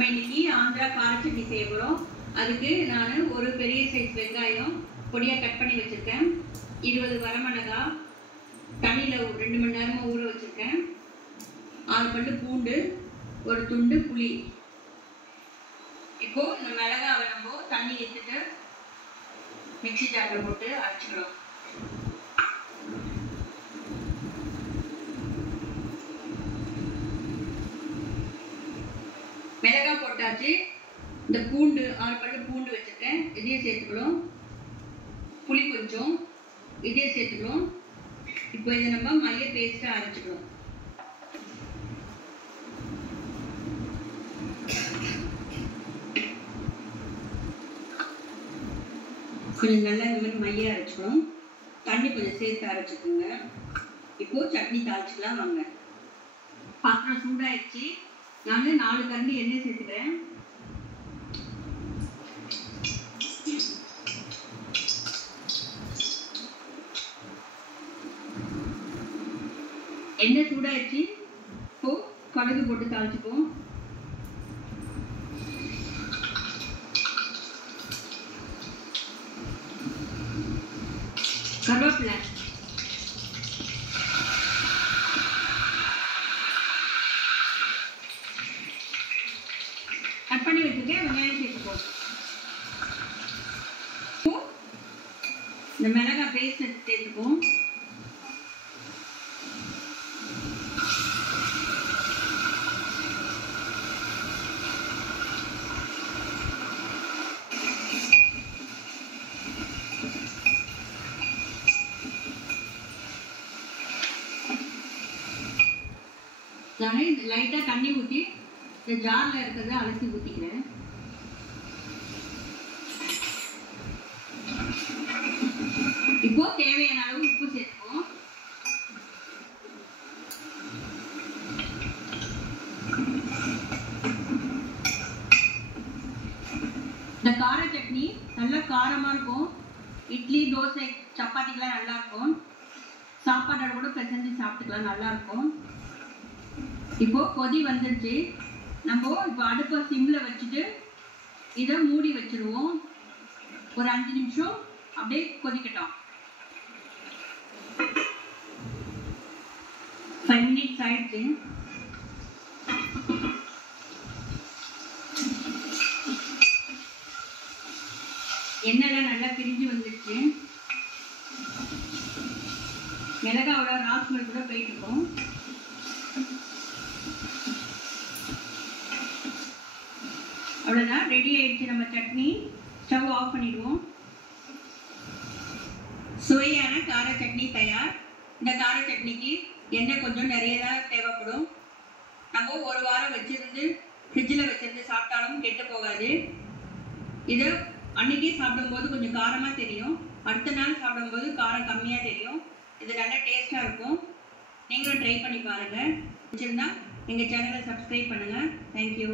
நம்ம இன்னைக்கு ஆந்திரா கார சட்னி செய்ய போகிறோம். அதுக்கு நான் ஒரு பெரிய சைஸ் வெங்காயம் பொடியாக கட் பண்ணி வச்சுருக்கேன். 20 வரமிளகாய் தண்ணியில் 2 மணி நேரமாக ஊற வச்சுருக்கேன். 6 பல்லு பூண்டு, ஒரு துண்டு புளி. இப்போது இந்த மிளகாவை நம்ம தண்ணி எடுத்துட்டு மிக்சி ஜாரில் போட்டு அரைச்சிக்கிறோம். மிளகாய் போட்டாச்சு. இந்த பூண்டு 6 பல்லு பூண்டு வச்சுருக்கேன், இதையும் சேர்த்துக்கிறோம். புளி கொஞ்சம், இதையும் சேர்த்துக்கிறோம். இப்போ இதை நம்ம மைய பேஸ்ட்டாக அரைச்சிக்கிறோம். கொஞ்சம் நல்லா இந்த மாதிரி மைய அரைச்சிக்கணும். தண்ணி கொஞ்சம் சேர்த்து அரைச்சிக்கோங்க. இப்போ சட்னி தாளிச்சுக்கலாம் வாங்க. பாத்திரம் சூடாயிடுச்சு. நான் 4 கரண்டி எண்ணெய் சேர்த்துக்கிறேன். எண்ணெய் சூடாயிடுச்சு. இப்போ கடுகு போட்டு தாளிச்சுப்போம். கருவேப்பிலை, கட் பண்ணி வச்சுருக்கேன் வெங்காயம் சேர்த்துப்போம். இந்த மிளகாய் பேஸ்ட் சேர்த்துப்போம். நான் லைட்டாக தண்ணி ஊற்றி இந்த ஜாரில் இருக்கிறத அலசி ஊற்றிக்கிறேன். இப்போ தேவையான அளவு உப்பு சேர்த்துப்போம். இந்த கார சட்னி நல்லா காரமாக இருக்கும். இட்லி, தோசை, சப்பாத்திக்கெலாம் நல்லா இருக்கும். சாப்பாட்டோட கூட பிசைஞ்சு சாப்பிட்டுக்கலாம், நல்லா இருக்கும். இப்போ கொதி வந்துடுச்சு. நம்ம இப்போ அடுப்பை சிம்மில் வச்சுட்டு இதை மூடி வச்சிருவோம். ஒரு 5 நிமிஷம் அப்படியே கொதிக்கட்டும். 5 மினிட்ஸ் ஆயிடுச்சு. எண்ணெய்லாம் நல்லா பிரிஞ்சு வந்துடுச்சு. மிளகாவோட ராஸ்மல் கூட போயிட்டு இருக்கும். அவ்வளோதான், ரெடி ஆயிடுச்சு நம்ம சட்னி. ஸ்டவ் ஆஃப் பண்ணிடுவோம். சுவையான கார சட்னி தயார். இந்த கார சட்னிக்கு எண்ணெய் கொஞ்சம் நிறைய தான் தேவைப்படும். நம்ம ஒரு வாரம் வச்சிருந்து ஃப்ரிட்ஜில் வச்சிருந்து சாப்பிட்டாலும் கெட்டு போகாது. இதை அன்னைக்கே சாப்பிடும்போது கொஞ்சம் காரமாக தெரியும், அடுத்த நாள் சாப்பிடும்போது காரம் கம்மியாக தெரியும். இது நல்லா டேஸ்ட்டாக இருக்கும். நீங்களும் ட்ரை பண்ணி பாருங்கள். பிடிச்சிருந்தா எங்கள் சேனலை சப்ஸ்கிரைப் பண்ணுங்கள். தேங்க்யூ.